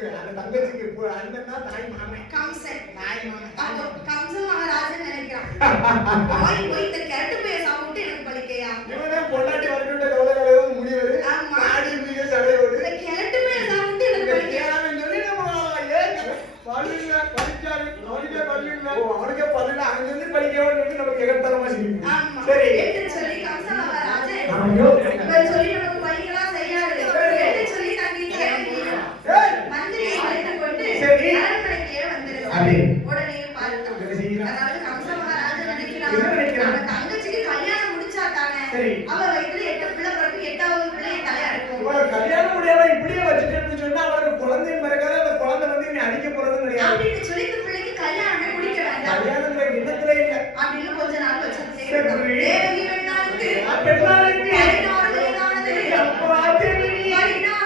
அந்த தங்கச்சிக்கு அண்ணன்னா தாய் மாமன் கம்சன் தாய் மாமன் அப்போ கம்சன் மகாராஜன் நினைக்கிறான். போய் போய் இந்த கிரட்டு போய் சாப்பிட்டு எனக்கு பலிக்கையா இவனே பொண்டாட்டி வரணுன்ற கவலை கலையாத முடியவர் ஆடி மீது சடையோடு இந்த கிரட்டு போய் சாப்பிட்டு எனக்கு பலிக்கையா சொல்லி நம்ம பல்லுல படிச்சாரு அவனுக்கே பல்லுல அவனுக்கே பல்லுல அவன் சொல்லி படிக்கவன்னு சொல்லி நமக்கு எகத்தரமா ஆமா சரி என்று சொல்லி கம்சன் மகாராஜன் இவன் சொல்லி நமக்கு பலிக்கலாம் செய்யாது என்று சொல்லி மந்திரியை அழைத்துக் கொண்டு அரண்மனைக்கே வந்திருக்காரு. உடனே பார்த்தான். அதாவது கம்ச மகாராஜன் நினைக்கிறான் அந்த தங்கச்சிக்கு கல்யாணம் முடிச்சா தானே அவ வயிற்றுல 8 பிள்ளை பிறகு 8வது பிள்ளை தலையா இருக்கும். கல்யாணம் முடியாம இப்படியே வச்சுட்டேன்னு சொன்னா அவருக்கு குழந்தை பிறக்காத அந்த குழந்தை வந்து நீ அடிக்க போறது கிடையாது அப்படின்னு சொல்லி இந்த பிள்ளைக்கு கல்யாணமே முடிக்க வேண்டாம். கல்யாணம் எண்ணத்துல இல்ல அப்படின்னு கொஞ்ச நாள் வச்சிருந்தேன். தேவகி பெண்ணாளுக்கு 16 வயதானது. அப்பா தேவி 16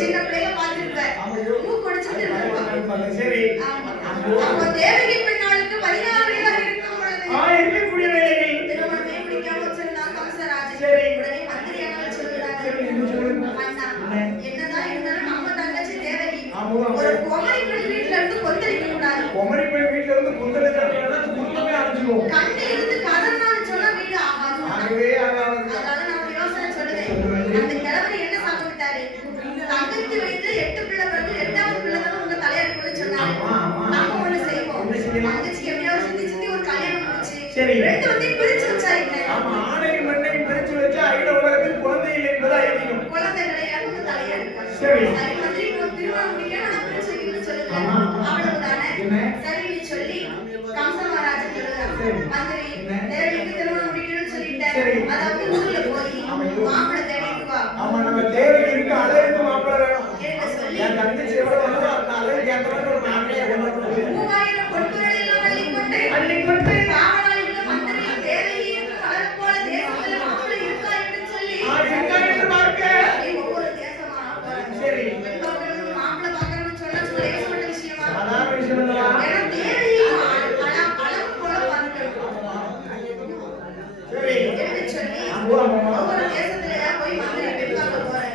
சின்ன பிள்ளைய பாத்துருப்பேன் மூக்கு ஒடிச்சிட்டு இருப்பாங்க. சரி அப்போ தேவகி பெண்ணாளுக்கு 16 வயதாக இருக்கும் பொழுது இருக்கக்கூடிய வேலைகள் திருமணமே முடிக்காம சொன்னான் கம்சராஜன். உடனே மந்திரியானவர் சொல்லுறாங்க, அண்ணா என்னதான் இருந்தாலும் நம்ம தங்கச்சி தேவகி ஒரு குமரி பெண் வீட்டுல இருந்து கொந்தளிக்க கூடாது. குமரி பெண் வீட்டுல இருந்து கொந்தளிக்க குடும்பமே அடைஞ்சிடும். கண்ணு இருந்து கதறினாலும் சொன்னா வீடு ஆகாது. அதனால நான் யோசனை சொல்லுவேன், அந்த கிழமை என்ன சாப்பிட்டு விட்டாரு, தங்கச்சி வயிற்று 8 பிள்ளை பிறகு 8வது பிள்ளை தான் உங்க தலையாருக்குன்னு சொன்னாரு. நாம ஒண்ணு செய்வோம், தங்கச்சிக்கு எப்படியாவது சிந்தி ஒரு கல்யாணம் முடிச்சு ரெண்டு வந்து பிரிச்சு வச்சாருங்க. ஆணையும் மண்ணையும் பிரிச்சு வச்சா அகில உலகத்தில் குழந்தை இல்லை என்பது ஐதீகம். குழந்தை கிடையாது தலையா இருக்காரு. சரி மந்திரி திருமணம் முடிக்க நான் பிரிச்சு வைக்கணும்னு சொல்லுங்க, அவ்வளவுதானே சரின்னு சொல்லி கம்ச மகாராஜன் சொல்லுறாரு, மந்திரி தேவிக்கு திருமணம் முடிக்கணும்னு சொல்லிட்டாரு, அதாவது ஊர்ல போய் மாப்பிள்ளை தேடிட்டு வா. ஆமா நம்ம தேவை இருக்கு, அழகு மாப்பிள்ளை வேணும். என் தங்கச்சி எவ்வளவு வந்தோ அந்த அழகு ஏற்ற மாதிரி ஒரு மாப்பிள்ளையை கொண்டு வந்து 3000 பொட்டுகளை எல்லாம் அள்ளிக்கொண்டு காவலாளிகளை மந்திரி தேவையின் கலர் போல தேசத்துல மாப்பிள்ளை இருக்கா என்று சொல்லி இருக்கா என்று பார்க்க ஒவ்வொரு தேசமா சரி மாப்பிள்ளை பார்க்கணும்னு சொன்னா லேசப்பட்ட விஷயமா? அதான் விஷயம் இல்லையா? ஏன்னா தேவையும் அளவு போல பார்க்கணும். சரி என்று சொல்லி ஒவ்வொரு தேசத்துல போய் மந்திரி பெண் பார்க்க போறேன்.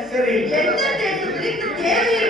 எந்த தேசத்துல இந்த தேவையை